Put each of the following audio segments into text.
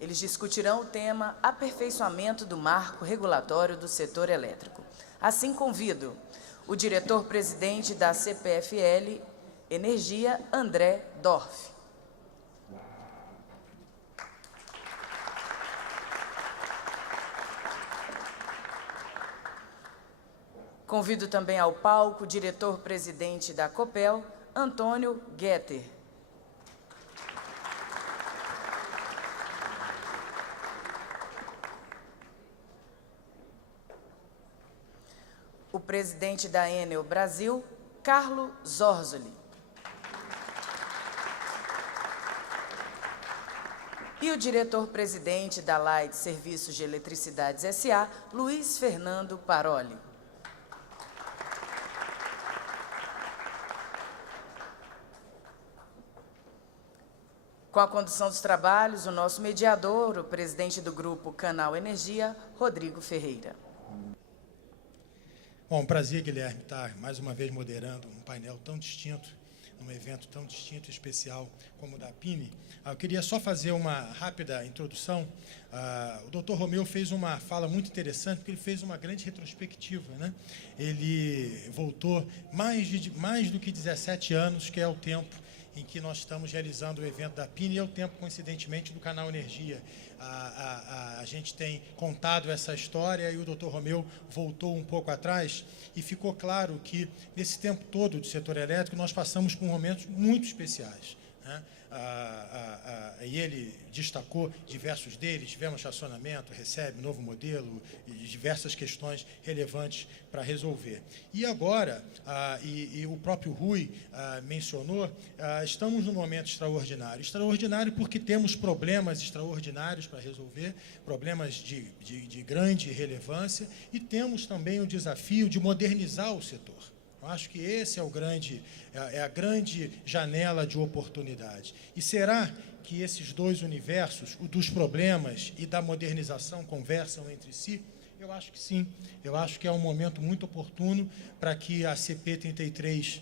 Eles discutirão o tema Aperfeiçoamento do Marco Regulatório do Setor Elétrico. Assim, convido o diretor-presidente da CPFL Energia, André Dorf. Convido também ao palco o diretor-presidente da Copel, Antônio Guetter. O presidente da Enel Brasil, Carlo Zorzoli. E o diretor-presidente da Light Serviços de Eletricidades S.A., Luiz Fernando Paroli. Com a condução dos trabalhos, o nosso mediador, o presidente do grupo Canal Energia, Rodrigo Ferreira. Bom, prazer, Guilherme, estar mais uma vez moderando um painel tão distinto, num evento tão distinto e especial como o da PINE. Eu queria só fazer uma rápida introdução. O Dr. Romeu fez uma fala muito interessante, porque ele fez uma grande retrospectiva, né? Ele voltou mais do que 17 anos, que é o tempo em que nós estamos realizando o evento da PINE e é o tempo, coincidentemente, do Canal Energia. A gente tem contado essa história e o Dr. Romeu voltou um pouco atrás e ficou claro que, nesse tempo todo do setor elétrico, nós passamos por momentos muito especiais, né? E ele destacou diversos deles. Tivemos racionamento, recebe, novo modelo, e diversas questões relevantes para resolver. E agora, e o próprio Rui mencionou, estamos num momento extraordinário. Extraordinário porque temos problemas extraordinários para resolver, problemas de grande relevância, e temos também o desafio de modernizar o setor. Eu acho que esse é a grande janela de oportunidade. E será que esses dois universos, o dos problemas e da modernização, conversam entre si? Eu acho que sim. Eu acho que é um momento muito oportuno para que a CP33,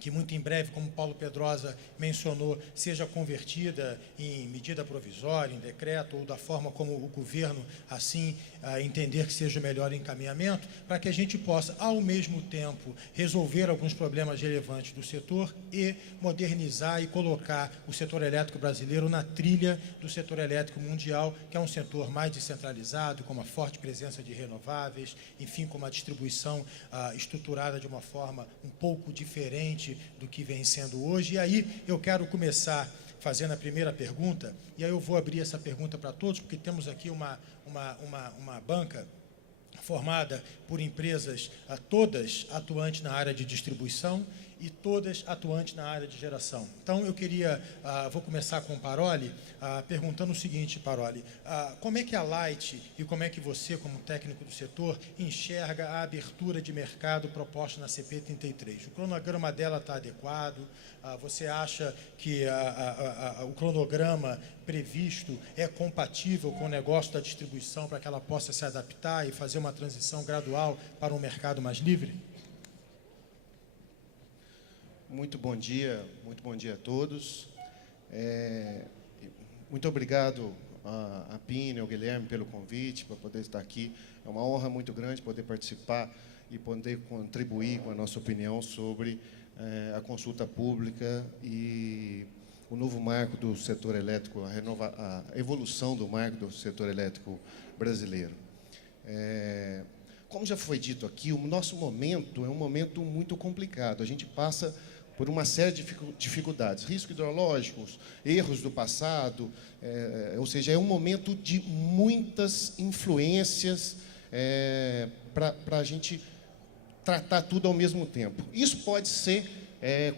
que muito em breve, como Paulo Pedrosa mencionou, seja convertida em medida provisória, em decreto, ou da forma como o governo assim entender que seja o melhor encaminhamento, para que a gente possa, ao mesmo tempo, resolver alguns problemas relevantes do setor e modernizar e colocar o setor elétrico brasileiro na trilha do setor elétrico mundial, que é um setor mais descentralizado, com uma forte presença de renováveis, enfim, com uma distribuição estruturada de uma forma um pouco diferente do que vem sendo hoje. E aí eu quero começar fazendo a primeira pergunta, e aí eu vou abrir essa pergunta para todos, porque temos aqui uma banca formada por empresas todas atuantes na área de distribuição e todas atuantes na área de geração. Então, eu queria, vou começar com o Paroli, perguntando o seguinte, Paroli, como é que a Light e como é que você, como técnico do setor, enxerga a abertura de mercado proposta na CP33? O cronograma dela está adequado? Você acha que o cronograma previsto é compatível com o negócio da distribuição para que ela possa se adaptar e fazer uma transição gradual para um mercado mais livre? Muito bom dia a todos. Muito obrigado a PINE, ao Guilherme, pelo convite, para poder estar aqui. É uma honra muito grande poder participar e poder contribuir com a nossa opinião sobre a consulta pública e o novo marco do setor elétrico, a evolução do marco do setor elétrico brasileiro. Como já foi dito aqui, o nosso momento é um momento muito complicado. A gente passa por uma série de dificuldades, riscos hidrológicos, erros do passado, ou seja, é um momento de muitas influências para a gente tratar tudo ao mesmo tempo. Isso pode ser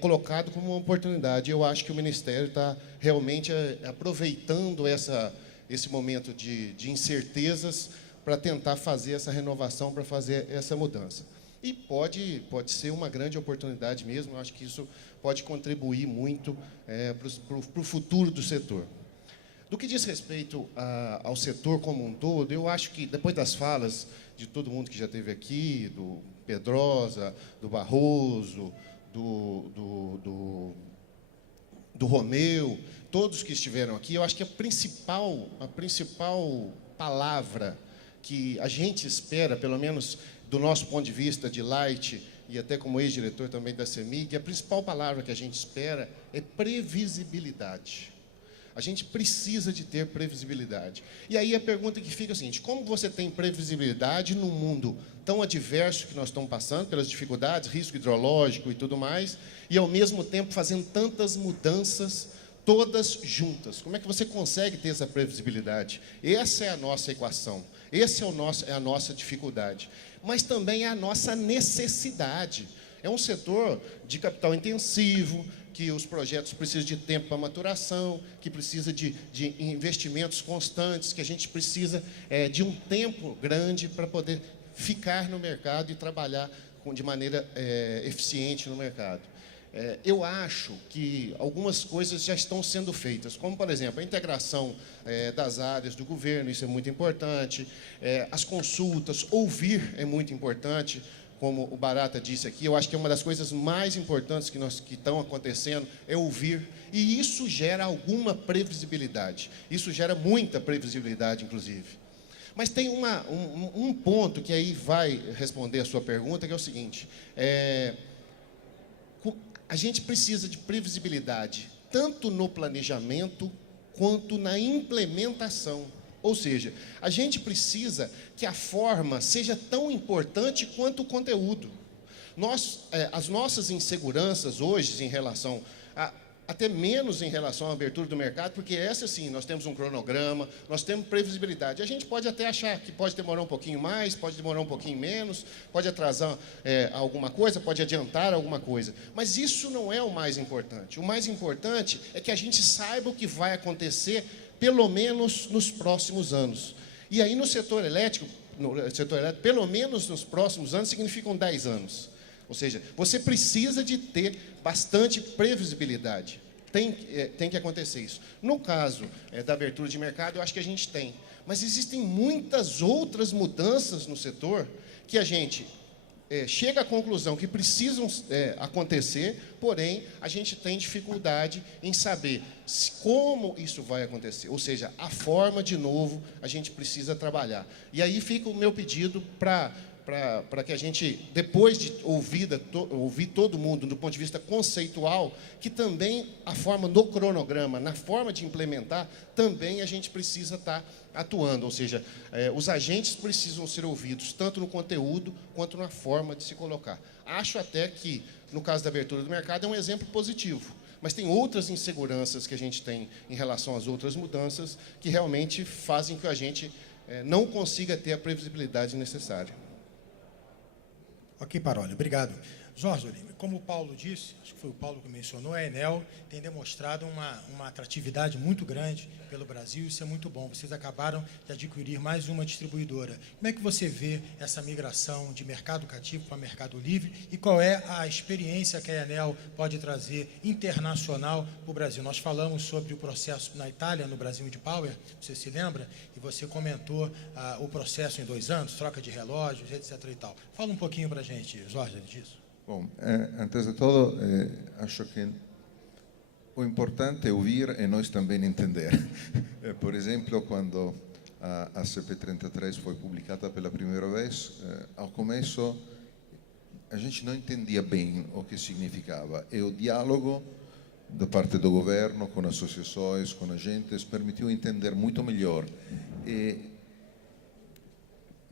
colocado como uma oportunidade. Eu acho que o Ministério está realmente aproveitando esse momento de incertezas para tentar fazer essa renovação, para fazer essa mudança. E pode ser uma grande oportunidade mesmo. Eu acho que isso pode contribuir muito para o futuro do setor. Do que diz respeito ao setor como um todo, eu acho que, depois das falas de todo mundo que já esteve aqui, do Pedrosa, do Barroso, do do Romeu, todos que estiveram aqui, eu acho que a principal palavra que a gente espera, pelo menos do nosso ponto de vista de Light, e até como ex-diretor também da CEMIG, a principal palavra que a gente espera é previsibilidade. A gente precisa de ter previsibilidade. E aí a pergunta que fica é a seguinte: como você tem previsibilidade num mundo tão adverso que nós estamos passando, pelas dificuldades, risco hidrológico e tudo mais, e ao mesmo tempo fazendo tantas mudanças, todas juntas? Como é que você consegue ter essa previsibilidade? Essa é a nossa equação, essa é a nossa dificuldade, mas também é a nossa necessidade. É um setor de capital intensivo, que os projetos precisam de tempo para maturação, que precisa de investimentos constantes, que a gente precisa de um tempo grande para poder ficar no mercado e trabalhar de maneira eficiente no mercado. Eu acho que algumas coisas já estão sendo feitas, como, por exemplo, a integração das áreas do governo, isso é muito importante, as consultas, ouvir é muito importante, como o Barata disse aqui. Eu acho que é uma das coisas mais importantes que estão acontecendo é ouvir, e isso gera alguma previsibilidade, isso gera muita previsibilidade, inclusive. Mas tem um ponto que aí vai responder a sua pergunta, que é o seguinte: a gente precisa de previsibilidade, tanto no planejamento, quanto na implementação. Ou seja, a gente precisa que a forma seja tão importante quanto o conteúdo. As nossas inseguranças hoje em relação até menos em relação à abertura do mercado, porque essa sim, nós temos um cronograma, nós temos previsibilidade. A gente pode até achar que pode demorar um pouquinho mais, pode demorar um pouquinho menos, pode atrasar alguma coisa, pode adiantar alguma coisa, mas isso não é o mais importante. O mais importante é que a gente saiba o que vai acontecer, pelo menos nos próximos anos. E aí no setor elétrico, pelo menos nos próximos anos, significam 10 anos. Ou seja, você precisa de ter bastante previsibilidade. Tem que acontecer isso. No caso da abertura de mercado, eu acho que a gente tem. Mas existem muitas outras mudanças no setor que a gente chega à conclusão que precisam acontecer, porém, a gente tem dificuldade em saber como isso vai acontecer. Ou seja, a forma, de novo, a gente precisa trabalhar. E aí fica o meu pedido para que a gente, depois de ouvir todo mundo do ponto de vista conceitual, que também a forma no cronograma, na forma de implementar, também a gente precisa estar atuando. Ou seja, os agentes precisam ser ouvidos, tanto no conteúdo quanto na forma de se colocar. Acho até que, no caso da abertura do mercado, é um exemplo positivo. Mas tem outras inseguranças que a gente tem em relação às outras mudanças que realmente fazem com que a gente não consiga ter a previsibilidade necessária. Ok, Paroli, obrigado. Jorge, como o Paulo disse, acho que foi o Paulo que mencionou, a Enel tem demonstrado uma atratividade muito grande pelo Brasil, e isso é muito bom. Vocês acabaram de adquirir mais uma distribuidora. Como é que você vê essa migração de mercado cativo para mercado livre, e qual é a experiência que a Enel pode trazer internacional para o Brasil? Nós falamos sobre o processo na Itália, no Brasil de Power, você se lembra? E você comentou o processo em 2 anos, troca de relógios, etc. e tal. Fala um pouquinho para a gente, Jorge, disso. Bom, antes de todo, acho que o importante é ouvir e nós também entender. Por exemplo, quando a CP33 foi publicada pela primeira vez, ao começo a gente não entendia bem o que significava, e o diálogo da parte do governo com associações, com agentes, permitiu entender muito melhor. E,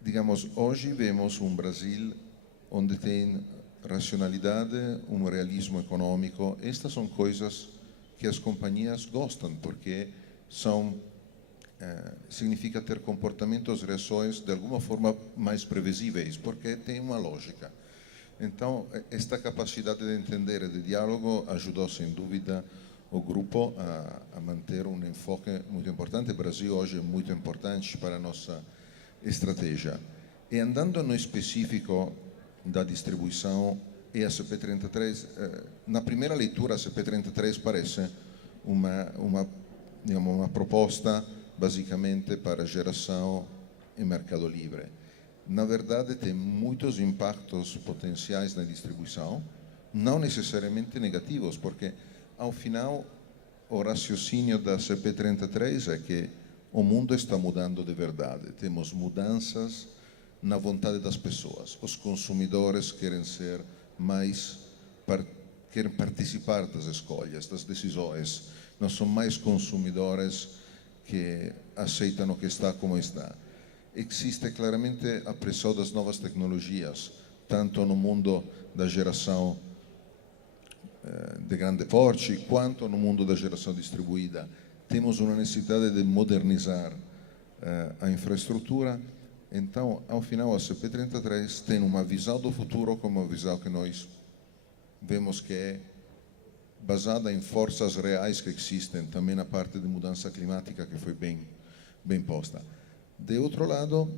digamos, hoje vemos um Brasil onde tem racionalidade, um realismo econômico. Estas são coisas que as companhias gostam, porque significa ter comportamentos, reações de alguma forma mais previsíveis, porque tem uma lógica. Então, esta capacidade de entender e de diálogo ajudou, sem dúvida, o grupo a manter um enfoque muito importante. O Brasil hoje é muito importante para a nossa estratégia. E andando no específico da distribuição e a CP33, na primeira leitura a CP33 parece uma proposta basicamente para geração e mercado livre. Na verdade, tem muitos impactos potenciais na distribuição, não necessariamente negativos, porque ao final o raciocínio da CP33 é que o mundo está mudando de verdade. Temos mudanças na vontade das pessoas. Os consumidores querem ser mais, querem participar das escolhas, das decisões. Não são mais consumidores que aceitam o que está como está. Existe claramente a pressão das novas tecnologias, tanto no mundo da geração de grande porte, quanto no mundo da geração distribuída. Temos uma necessidade de modernizar a infraestrutura. Então, ao final, a CP33 tem uma visão do futuro como uma visão que nós vemos que é baseada em forças reais que existem, também na parte de mudança climática que foi bem posta. De outro lado,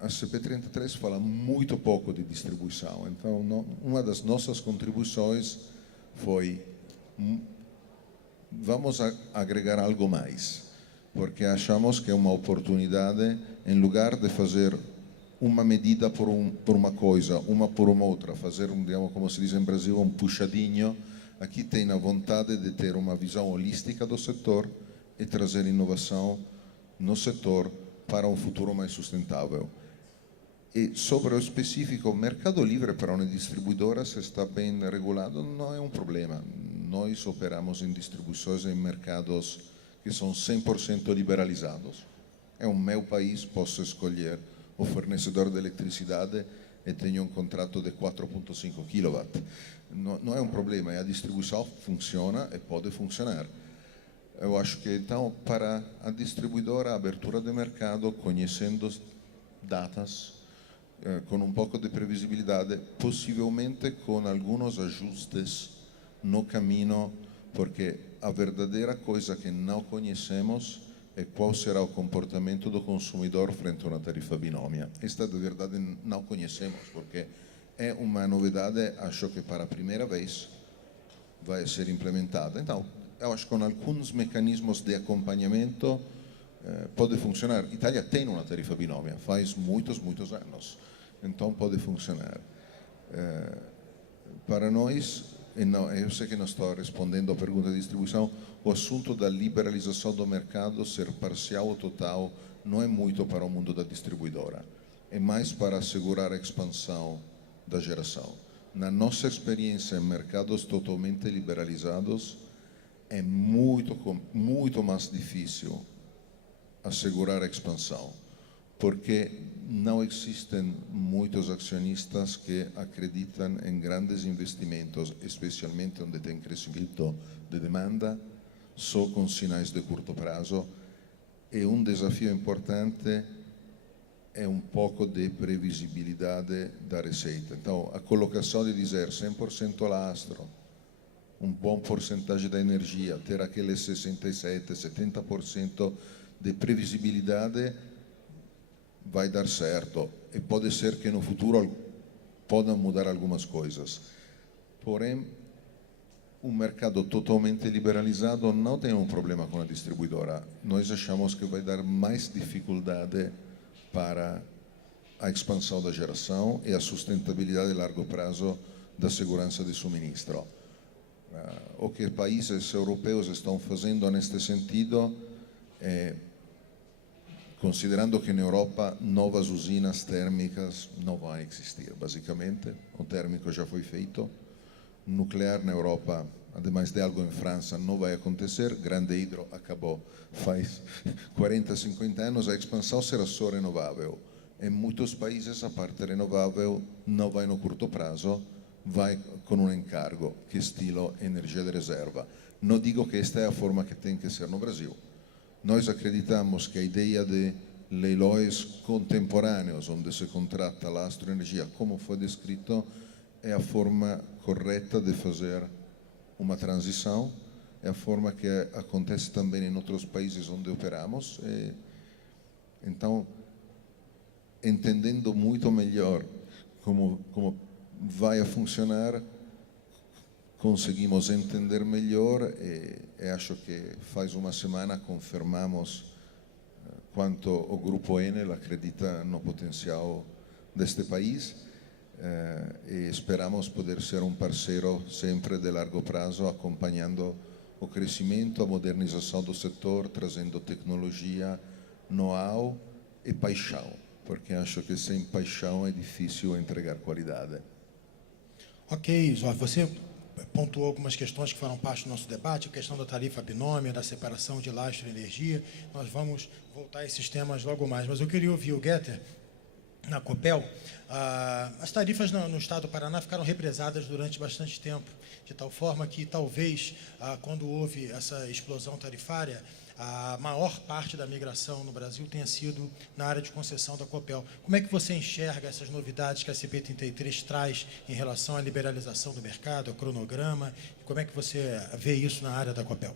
a CP33 fala muito pouco de distribuição. Então, uma das nossas contribuições foi vamos agregar algo mais, porque achamos que é uma oportunidade, em lugar de fazer uma medida por uma coisa, uma por uma outra, fazer, digamos, como se diz em Brasil, um puxadinho. Aqui tem a vontade de ter uma visão holística do setor e trazer inovação no setor para um futuro mais sustentável. E sobre o específico, o mercado livre para uma distribuidora, se está bem regulado, não é um problema. Nós operamos em distribuições em mercados que são 100% liberalizados. É o meu país, posso escolher o fornecedor de eletricidade e tenho um contrato de 4,5 kW. Não é um problema, a distribuição funciona e pode funcionar. Eu acho que, então, para a distribuidora, a abertura de mercado, conhecendo datas, com um pouco de previsibilidade, possivelmente com alguns ajustes no caminho, porque a verdadeira coisa que não conhecemos é qual será o comportamento do consumidor frente a uma tarifa binômia. Esta, de verdade, não conhecemos, porque é uma novidade, acho que para a primeira vez vai ser implementada. Então, eu acho que com alguns mecanismos de acompanhamento pode funcionar. A Itália tem uma tarifa binômia, faz muitos anos, então pode funcionar. Para nós, eu sei que não estou respondendo à pergunta de distribuição, o assunto da liberalização do mercado, ser parcial ou total, não é muito para o mundo da distribuidora, é mais para assegurar a expansão da geração. Na nossa experiência em mercados totalmente liberalizados, é muito mais difícil assegurar a expansão, porque não existem muitos acionistas que acreditam em grandes investimentos, especialmente onde tem crescimento de demanda, só com sinais de curto prazo. E um desafio importante é um pouco de previsibilidade da receita. Então, a colocação de dizer 100% lastro, um bom porcentagem da energia, ter aqueles 67%, 70% de previsibilidade vai dar certo. E pode ser que no futuro podem mudar algumas coisas. Porém, um mercado totalmente liberalizado não tem um problema com a distribuidora. Nós achamos que vai dar mais dificuldade para a expansão da geração e a sustentabilidade a largo prazo da segurança de suministro. O que países europeus estão fazendo neste sentido é, considerando que na Europa novas usinas térmicas não vão existir, basicamente, o térmico já foi feito, nuclear na Europa, ademais de algo em França, não vai acontecer, grande hidro acabou faz 40, 50 anos, a expansão será só renovável. Em muitos países a parte renovável não vai no curto prazo, vai com um encargo, que é estilo energia de reserva. Não digo que esta é a forma que tem que ser no Brasil. Nós acreditamos que a ideia de leilões contemporâneos, onde se contrata l'astroenergia, como foi descrito, é a forma correta de fazer uma transição, é a forma que acontece também em outros países onde operamos. Então, entendendo muito melhor como vai a funcionar, conseguimos entender melhor e acho que faz uma semana confirmamos quanto o Grupo Enel acredita no potencial deste país e esperamos poder ser um parceiro sempre de largo prazo, acompanhando o crescimento, a modernização do setor, trazendo tecnologia, know-how e paixão, porque acho que sem paixão é difícil entregar qualidade. Ok, Jorge, você pontuou algumas questões que foram parte do nosso debate, a questão da tarifa binômia, da separação de lastro e energia. Nós vamos voltar a esses temas logo mais, mas eu queria ouvir o Getter. Na Copel, as tarifas no estado do Paraná ficaram represadas durante bastante tempo, de tal forma que, talvez, quando houve essa explosão tarifária, a maior parte da migração no Brasil tenha sido na área de concessão da Copel. Como é que você enxerga essas novidades que a CP33 traz em relação à liberalização do mercado, ao cronograma? E como é que você vê isso na área da Copel?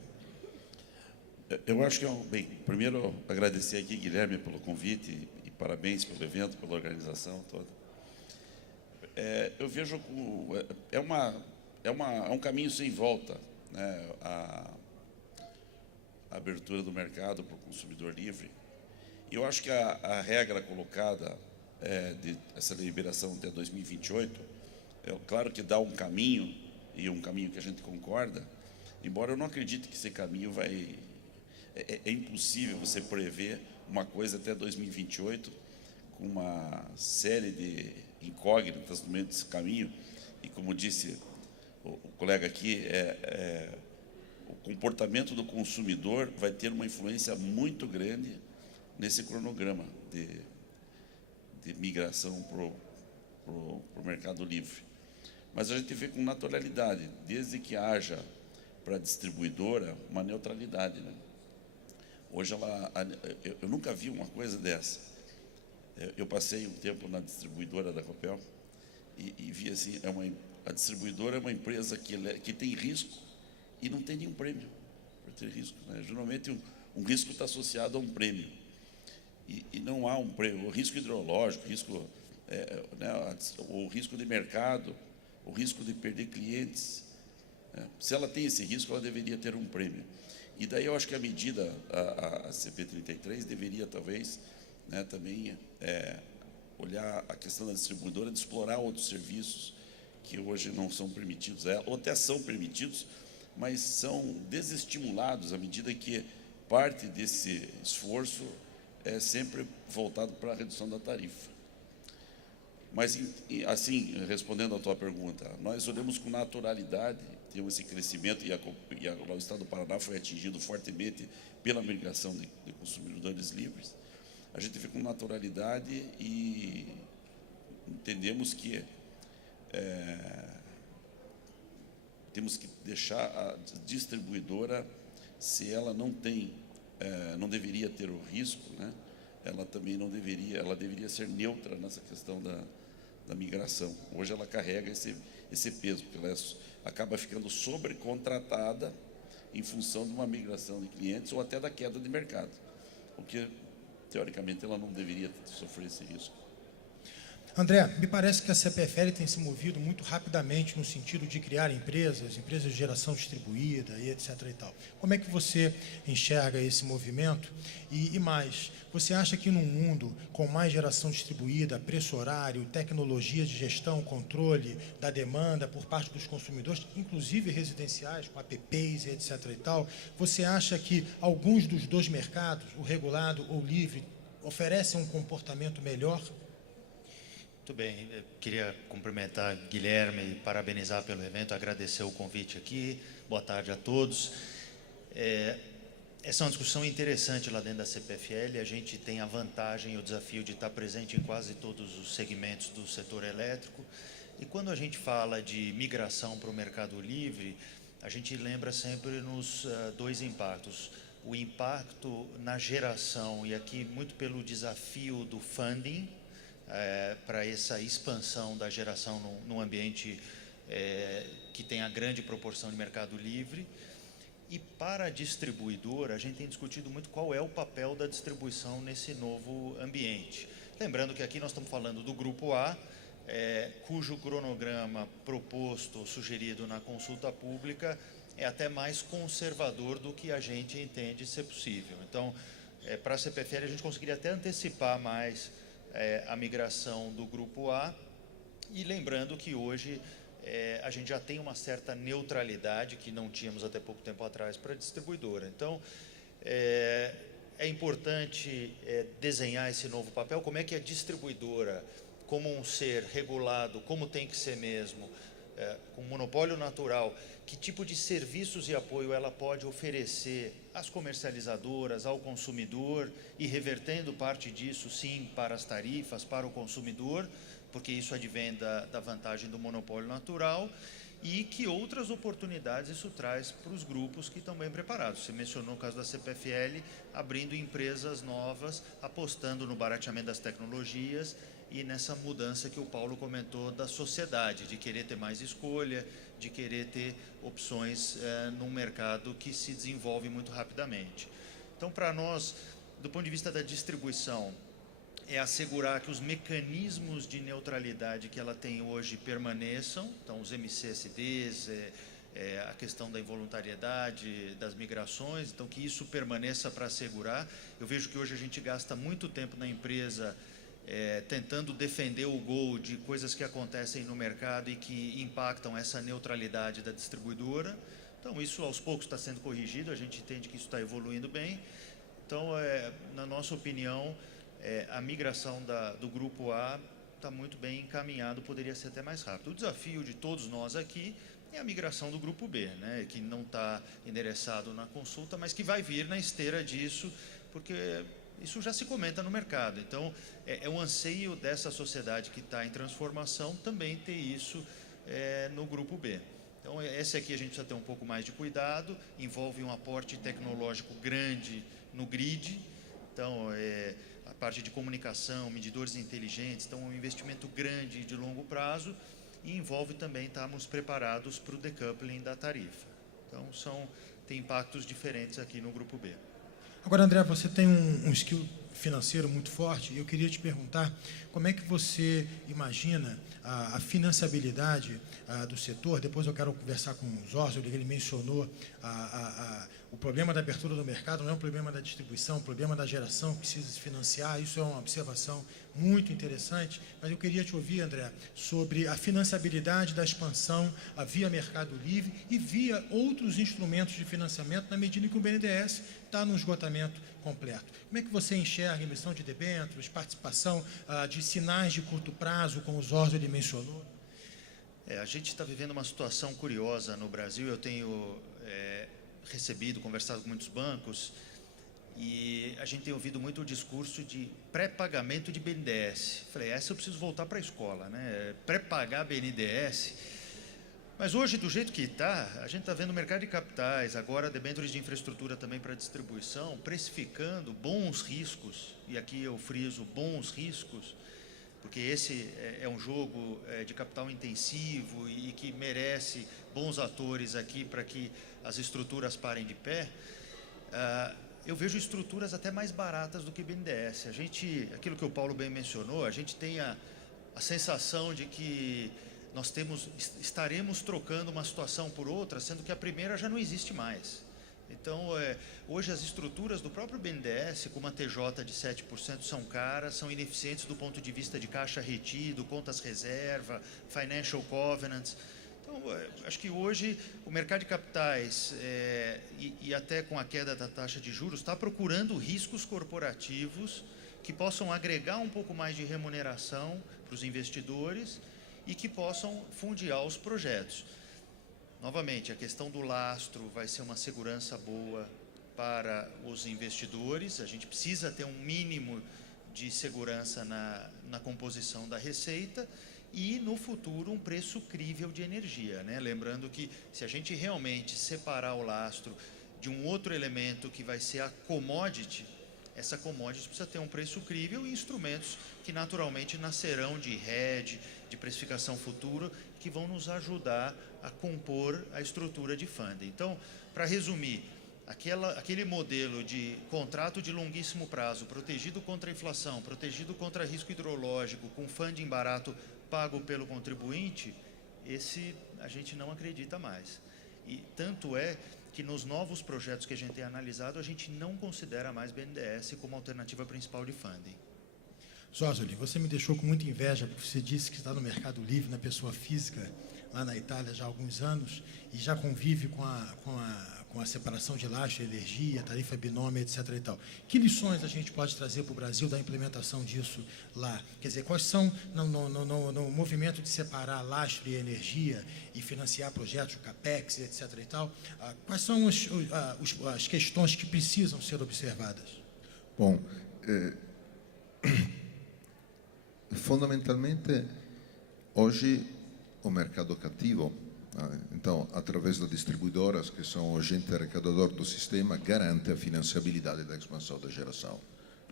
Eu acho que, bem, primeiro agradecer aqui, Guilherme, pelo convite e parabéns pelo evento, pela organização toda. Eu vejo que é um caminho sem volta, né, a abertura do mercado para o consumidor livre. E eu acho que a regra colocada de essa liberação até 2028, claro que dá um caminho, e um caminho que a gente concorda, embora eu não acredite que esse caminho vai... É impossível você prever uma coisa até 2028, com uma série de incógnitas no meio desse caminho, e como disse o colega aqui, o comportamento do consumidor vai ter uma influência muito grande nesse cronograma de migração para o mercado livre. Mas a gente vê com naturalidade, desde que haja para a distribuidora uma neutralidade, né? Hoje eu nunca vi uma coisa dessa. Eu passei um tempo na distribuidora da Copel e vi assim, a distribuidora é uma empresa que tem risco e não tem nenhum prêmio por ter risco, né? Geralmente um risco está associado a um prêmio e não há um prêmio. O risco hidrológico, o risco de mercado, o risco de perder clientes, né? Se ela tem esse risco, ela deveria ter um prêmio. E daí eu acho que a medida, a CP33, deveria talvez, né, também olhar a questão da distribuidora, de explorar outros serviços que hoje não são permitidos, ou até são permitidos, mas são desestimulados à medida que parte desse esforço é sempre voltado para a redução da tarifa. Mas, assim, respondendo à tua pergunta, nós olhamos com naturalidade, temos esse crescimento, e o Estado do Paraná foi atingido fortemente pela migração de consumidores livres. A gente vê com naturalidade e entendemos que temos que deixar a distribuidora, se ela não deveria ter o risco, né? Ela também não deveria, ela deveria ser neutra nessa questão da migração. Hoje ela carrega esse peso, porque ela acaba ficando sobrecontratada em função de uma migração de clientes ou até da queda de mercado, porque, teoricamente, ela não deveria sofrer esse risco. André, me parece que a CPFL tem se movido muito rapidamente no sentido de criar empresas de geração distribuída e etc. e tal. Como é que você enxerga esse movimento? E mais, você acha que num mundo com mais geração distribuída, preço horário, tecnologia de gestão, controle da demanda por parte dos consumidores, inclusive residenciais, com apps e etc. e tal, você acha que alguns dos dois mercados, o regulado ou o livre, oferecem um comportamento melhor? Muito bem, eu queria cumprimentar Guilherme e parabenizar pelo evento, agradecer o convite aqui, boa tarde a todos. Essa é uma discussão interessante lá dentro da CPFL, a gente tem a vantagem e o desafio de estar presente em quase todos os segmentos do setor elétrico, e quando a gente fala de migração para o mercado livre, a gente lembra sempre nos dois impactos. O impacto na geração, e aqui muito pelo desafio do funding, para essa expansão da geração num ambiente que tem a grande proporção de mercado livre. E para a distribuidora, a gente tem discutido muito qual é o papel da distribuição nesse novo ambiente. Lembrando que aqui nós estamos falando do Grupo A, cujo cronograma proposto ou sugerido na consulta pública é até mais conservador do que a gente entende ser possível. Então, para a CPFL, a gente conseguiria até antecipar mais a migração do Grupo A, e lembrando que hoje a gente já tem uma certa neutralidade que não tínhamos até pouco tempo atrás para a distribuidora. Então, é importante desenhar esse novo papel, como é que a distribuidora, como um ser regulado, como tem que ser mesmo, com monopólio natural, que tipo de serviços e apoio ela pode oferecer às comercializadoras, ao consumidor, e revertendo parte disso, sim, para as tarifas, para o consumidor, porque isso advém da vantagem do monopólio natural, e que outras oportunidades isso traz para os grupos que estão bem preparados. Você mencionou o caso da CPFL, abrindo empresas novas, apostando no barateamento das tecnologias e nessa mudança que o Paulo comentou da sociedade, de querer ter mais escolha, de querer ter opções num mercado que se desenvolve muito rapidamente. Então, para nós, do ponto de vista da distribuição, é assegurar que os mecanismos de neutralidade que ela tem hoje permaneçam, então os MCSDs, a questão da involuntariedade, das migrações, então que isso permaneça para assegurar. Eu vejo que hoje a gente gasta muito tempo na empresa tentando defender o gol de coisas que acontecem no mercado e que impactam essa neutralidade da distribuidora. Então isso aos poucos está sendo corrigido, a gente entende que isso está evoluindo bem. Então, na nossa opinião, a migração do Grupo A está muito bem encaminhado, poderia ser até mais rápido. O desafio de todos nós aqui é a migração do Grupo B, né, que não está endereçado na consulta, mas que vai vir na esteira disso, porque isso já se comenta no mercado. Então, é um anseio dessa sociedade que está em transformação também ter isso no Grupo B. Então, esse aqui a gente precisa ter um pouco mais de cuidado, envolve um aporte tecnológico grande no grid, então, a parte de comunicação, medidores inteligentes, então um investimento grande de longo prazo, e envolve também estarmos preparados para o decoupling da tarifa. Então, tem impactos diferentes aqui no Grupo B. Agora, André, você tem um skill financeiro muito forte, e eu queria te perguntar como é que você imagina a financiabilidade do setor. Depois eu quero conversar com o Zorzo, ele mencionou o problema da abertura do mercado, não é um problema da distribuição, é um problema da geração que precisa se financiar. Isso é uma observação muito interessante, mas eu queria te ouvir, André, sobre a financiabilidade da expansão via Mercado Livre e via outros instrumentos de financiamento, na medida em que o BNDES está no esgotamento completo. Como é que você enxerga emissão de debêntures, participação de sinais de curto prazo, como o Zorzo ele mencionou? A gente está vivendo uma situação curiosa no Brasil. Eu tenho conversado com muitos bancos, e a gente tem ouvido muito o discurso de pré-pagamento de BNDES. Falei, essa eu preciso voltar para a escola, né? Pré-pagar BNDES. Mas hoje, do jeito que está, a gente está vendo o mercado de capitais, agora debêntures de infraestrutura também para distribuição, precificando bons riscos, e aqui eu friso bons riscos, porque esse é um jogo de capital intensivo e que merece bons atores aqui para que as estruturas parem de pé. Eu vejo estruturas até mais baratas do que BNDES. Aquilo que o Paulo bem mencionou, a gente tem a sensação de que estaremos trocando uma situação por outra, sendo que a primeira já não existe mais. Então, hoje as estruturas do próprio BNDES, com uma TJ de 7%, são caras, são ineficientes do ponto de vista de caixa retido, contas reserva, financial covenants. Então, acho que hoje o mercado de capitais, e até com a queda da taxa de juros, está procurando riscos corporativos que possam agregar um pouco mais de remuneração para os investidores e que possam fundiar os projetos. Novamente, a questão do lastro vai ser uma segurança boa para os investidores. A gente precisa ter um mínimo de segurança na composição da receita e, no futuro, um preço crível de energia, né? Lembrando que, se a gente realmente separar o lastro de um outro elemento que vai ser a commodity, essa commodity precisa ter um preço crível e instrumentos que naturalmente nascerão de hedge, de precificação futura, que vão nos ajudar a compor a estrutura de funding. Então, para resumir, aquele modelo de contrato de longuíssimo prazo, protegido contra a inflação, protegido contra risco hidrológico, com funding barato pago pelo contribuinte, esse a gente não acredita mais. E tanto é que nos novos projetos que a gente tem analisado, a gente não considera mais BNDES como alternativa principal de funding. Zorzoli, você me deixou com muita inveja, porque você disse que está no Mercado Livre, na pessoa física, lá na Itália já há alguns anos e já convive com a separação de lastro e energia, tarifa binômio, etc. e tal. Que lições a gente pode trazer para o Brasil da implementação disso lá? Quer dizer, quais são, no movimento de separar lastro e energia e financiar projetos, CAPEX, etc. e tal, quais são as questões que precisam ser observadas? Bom, fondamentalmente, hoje o mercado cativo, então, através das distribuidoras, que são o agente arrecadador do sistema, garante a financiabilidade da expansão da geração.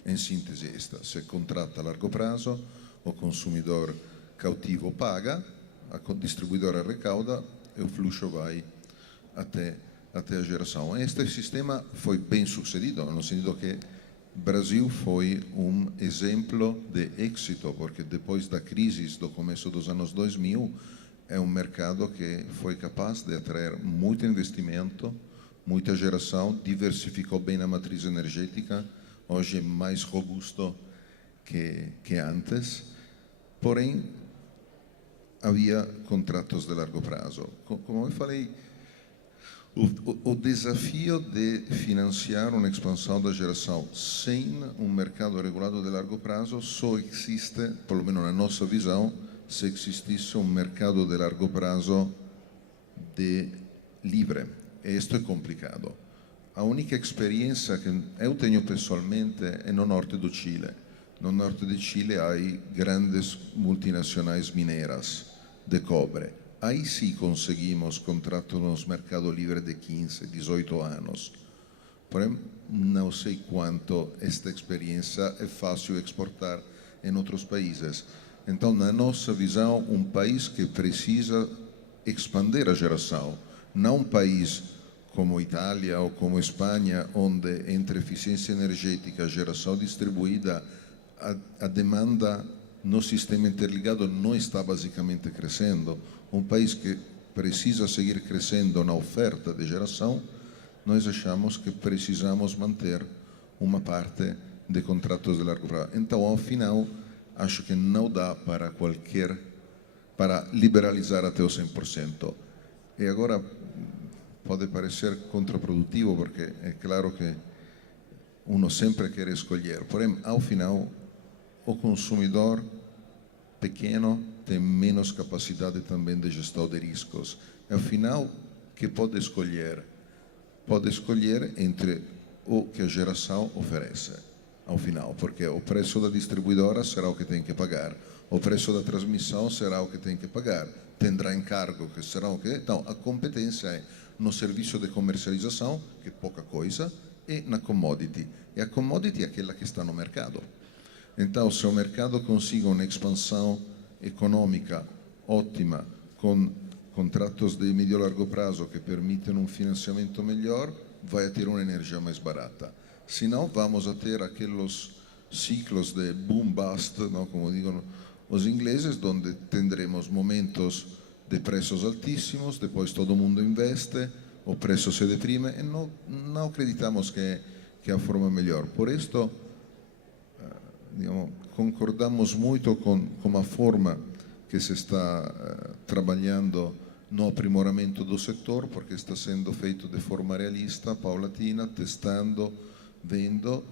Em síntese, esta se contrata a largo prazo, o consumidor cautivo paga, a distribuidora recauda e o fluxo vai até a geração. Este sistema foi bem sucedido, no sentido que o Brasil foi exemplo de êxito, porque depois da crise do começo dos anos 2000, é mercado que foi capaz de atrair muito investimento, muita geração, diversificou bem a matriz energética, hoje é mais robusto que antes, porém, havia contratos de largo prazo. Como eu falei, o desafio de financiar uma expansão da geração sem mercado regulado de largo prazo só existe, pelo menos na nossa visão, se existisse mercado de largo prazo livre. E isto é complicado. A única experiência que eu tenho pessoalmente é no norte do Chile. No norte do Chile há grandes multinacionais mineras de cobre. Aí sim conseguimos contratos no mercado livre de 15, 18 anos. Porém, não sei quanto esta experiência é fácil exportar em outros países. Então, na nossa visão, país que precisa expandir a geração, não um país como Itália ou como Espanha, onde entre eficiência energética e geração distribuída, a demanda no sistema interligado não está basicamente crescendo. Um país que precisa seguir crescendo na oferta de geração, nós achamos que precisamos manter uma parte de contratos de largo prazo. Então, ao final, acho que não dá para liberalizar até o 100%. E agora pode parecer contraprodutivo, porque é claro que uno sempre quer escolher. Porém, ao final, o consumidor pequeno tem menos capacidade também de gestão de riscos. Ao final, que pode escolher entre o que a geração oferece. Ao final, porque o preço da distribuidora será o que tem que pagar, o preço da transmissão será o que tem que pagar, terá encargo que será o que... Então, a competência é no serviço de comercialização, que é pouca coisa, e na commodity. E a commodity é aquela que está no mercado. Então, se o mercado consiga uma expansão econômica ótima, com contratos de médio e largo prazo que permitem financiamento melhor, vai ter uma energia mais barata. Senão, vamos a ter aqueles ciclos de boom-bust, ¿no? Como dizem os ingleses, onde teremos momentos de preços altíssimos, depois todo mundo investe, o preço se deprime e não acreditamos que é a forma melhor. Por isso, concordamos muito com a forma que se está trabalhando no aprimoramento do setor, porque está sendo feito de forma realista, paulatina, testando, vendo,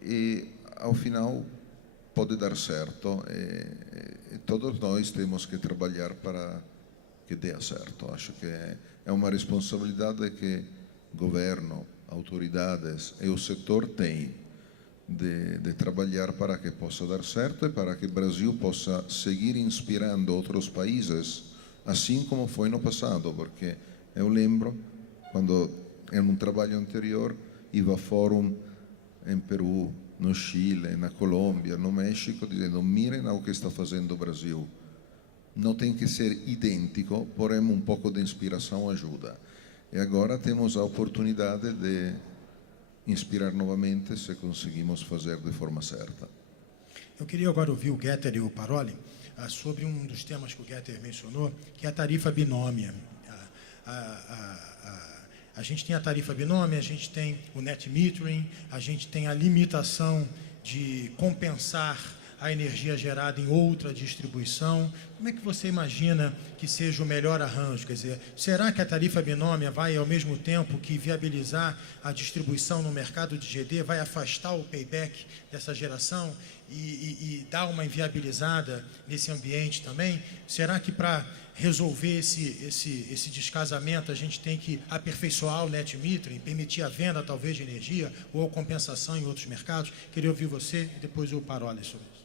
e ao final pode dar certo. E todos nós temos que trabalhar para que dê certo. Acho que é uma responsabilidade que governo, autoridades e o setor têm de trabalhar para que possa dar certo e para que o Brasil possa seguir inspirando outros países, assim como foi no passado, porque eu lembro, quando em um trabalho anterior, ia a fórum em Peru, no Chile, na Colômbia, no México, dizendo: mirem ao que está fazendo o Brasil. Não tem que ser idêntico, porém um pouco de inspiração ajuda. E agora temos a oportunidade de inspirar novamente, se conseguimos fazer de forma certa. Eu queria agora ouvir o Guetter e o Paroli sobre um dos temas que o Guetter mencionou, que é a tarifa binômia. A gente tem a tarifa binômia, a gente tem o net metering, a gente tem a limitação de compensar a energia gerada em outra distribuição? Como é que você imagina que seja o melhor arranjo? Quer dizer, será que a tarifa binômia vai, ao mesmo tempo que viabilizar a distribuição no mercado de GD, vai afastar o payback dessa geração e dar uma inviabilizada nesse ambiente também? Será que para resolver esse descasamento a gente tem que aperfeiçoar o net metering, permitir a venda talvez de energia ou a compensação em outros mercados? Queria ouvir você e depois o Paroli sobre isso.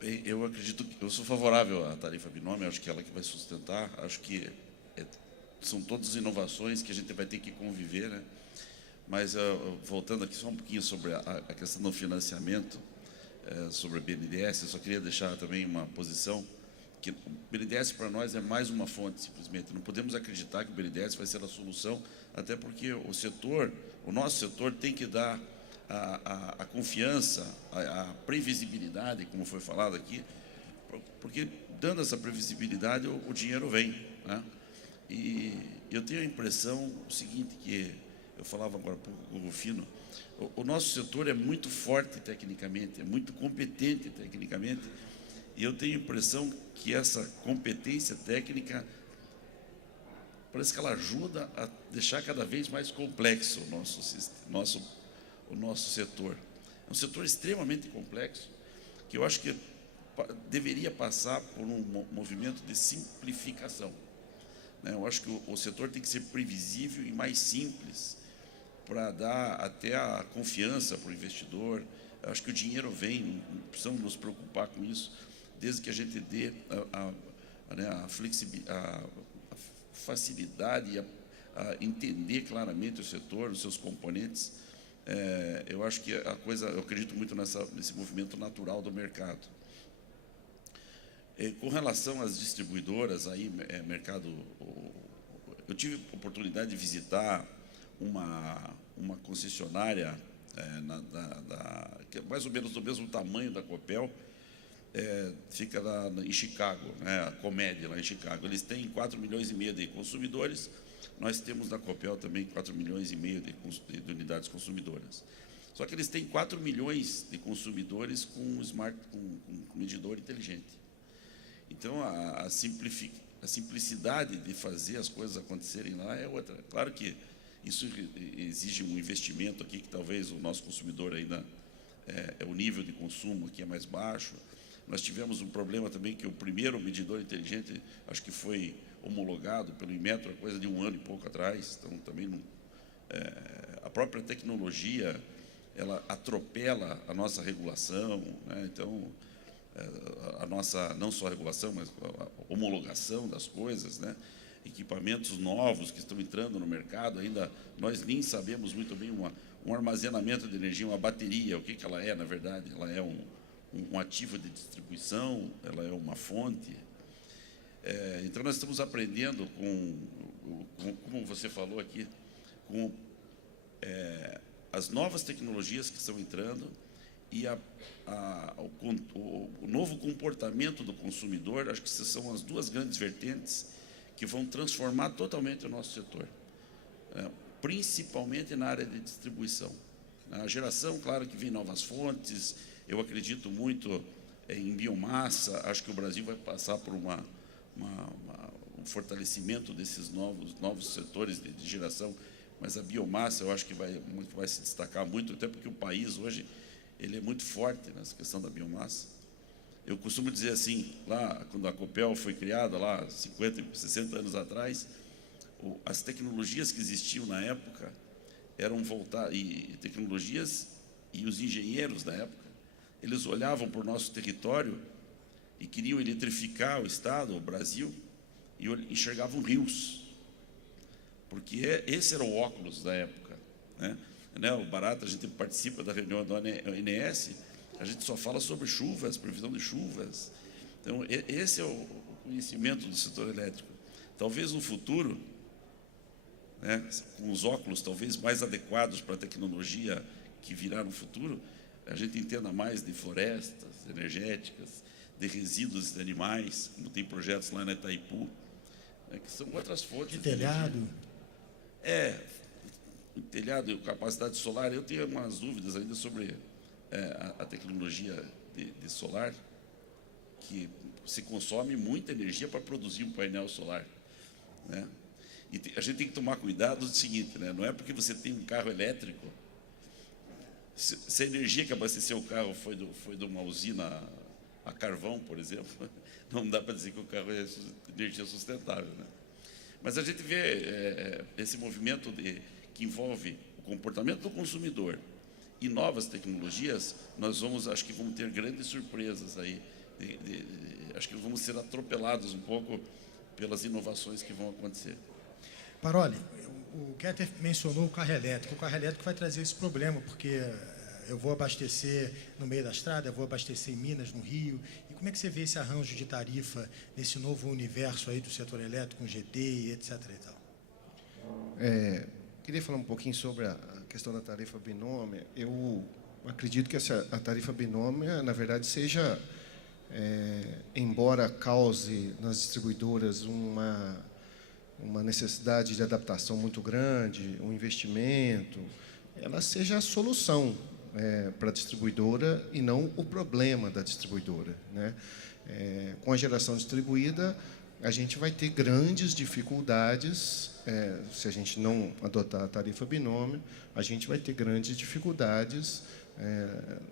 Bem, eu acredito que eu sou favorável à tarifa binômio, acho que ela que vai sustentar, acho que são todas inovações que a gente vai ter que conviver, né? Mas voltando aqui só um pouquinho sobre a questão do financiamento, sobre a BNDES, eu só queria deixar também uma posição que o BNDES para nós é mais uma fonte, simplesmente. Não podemos acreditar que o BNDES vai ser a solução, até porque o nosso setor tem que dar a confiança, a previsibilidade, como foi falado aqui, porque dando essa previsibilidade o dinheiro vem, né? E eu tenho a impressão o seguinte, que eu falava agora há pouco com o Rufino, o nosso setor é muito forte tecnicamente, é muito competente tecnicamente, e eu tenho a impressão que essa competência técnica parece que ela ajuda a deixar cada vez mais complexo o nosso setor. É um setor extremamente complexo, que eu acho que deveria passar por um movimento de simplificação, né? Eu acho que o setor tem que ser previsível e mais simples, para dar até a confiança para o investidor. Eu acho que o dinheiro vem, não precisamos nos preocupar com isso, desde que a gente dê a facilidade a entender claramente o setor, os seus componentes. Eu acho que eu acredito muito nesse movimento natural do mercado. Com relação às distribuidoras, aí, eu tive a oportunidade de visitar uma concessionária que é mais ou menos do mesmo tamanho da Copel, fica lá em Chicago, né, a Comed, lá em Chicago. Eles têm 4,5 milhões de consumidores, nós temos na Copel também 4,5 milhões de unidades consumidoras. Só que eles têm 4 milhões de consumidores com medidor inteligente. Então, a simplicidade de fazer as coisas acontecerem lá é outra. Claro que isso exige um investimento aqui, que talvez o nosso consumidor ainda, o nível de consumo aqui é mais baixo. Nós tivemos um problema também, que o primeiro medidor inteligente, acho que foi homologado pelo Inmetro, coisa de 1 ano e pouco atrás. Então, também não, a própria tecnologia, ela atropela a nossa regulação, né? Então, a nossa, não só a regulação, mas a homologação das coisas, né? Equipamentos novos que estão entrando no mercado, ainda nós nem sabemos muito bem um armazenamento de energia, uma bateria, o que ela é, na verdade. Ela é um ativo de distribuição, ela é uma fonte. Então, nós estamos aprendendo como você falou aqui, com as novas tecnologias que estão entrando e o novo comportamento do consumidor. Acho que essas são as duas grandes vertentes que vão transformar totalmente o nosso setor, principalmente na área de distribuição. A geração, claro que vem novas fontes, eu acredito muito em biomassa, acho que o Brasil vai passar por um fortalecimento desses novos setores de geração, mas a biomassa eu acho que vai se destacar muito, até porque o país hoje ele é muito forte nessa questão da biomassa. Eu costumo dizer assim, lá quando a Copel foi criada, lá 50, 60 anos atrás, as tecnologias que existiam na época eram voltadas, e tecnologias e os engenheiros da época, eles olhavam para o nosso território e queriam eletrificar o Estado, o Brasil, e enxergavam rios, porque esse era o óculos da época, né? O barato, a gente participa da reunião da ONS, a gente só fala sobre chuvas, previsão de chuvas. Então, esse é o conhecimento do setor elétrico. Talvez no futuro, né, com os óculos talvez mais adequados para a tecnologia que virá no futuro, a gente entenda mais de florestas energéticas, de resíduos de animais, como tem projetos lá na Itaipu, que são outras fontes de telhado. Telhado e capacidade solar. Eu tenho umas dúvidas ainda sobre a tecnologia de solar, que se consome muita energia para produzir um painel solar, né? E a gente tem que tomar cuidado do seguinte, né? Não é porque você tem um carro elétrico, se a energia que abasteceu o carro foi de uma usina a carvão, por exemplo, não dá para dizer que o carro é energia sustentável, né? Mas a gente vê esse movimento que envolve o comportamento do consumidor e novas tecnologias. Acho que vamos ter grandes surpresas aí. Acho que vamos ser atropelados um pouco pelas inovações que vão acontecer. Paroli, o Keter mencionou o carro elétrico. O carro elétrico vai trazer esse problema, porque eu vou abastecer no meio da estrada, eu vou abastecer em Minas, no Rio. E como é que você vê esse arranjo de tarifa nesse novo universo aí do setor elétrico, com GD e etc. e tal? Queria falar um pouquinho sobre a questão da tarifa binômia. Eu acredito que a tarifa binômia, na verdade, seja, embora cause nas distribuidoras uma necessidade de adaptação muito grande, um investimento, ela seja a solução para a distribuidora e não o problema da distribuidora, né? Com a geração distribuída, a gente vai ter grandes dificuldades, se a gente não adotar a tarifa binômio, a gente vai ter grandes dificuldades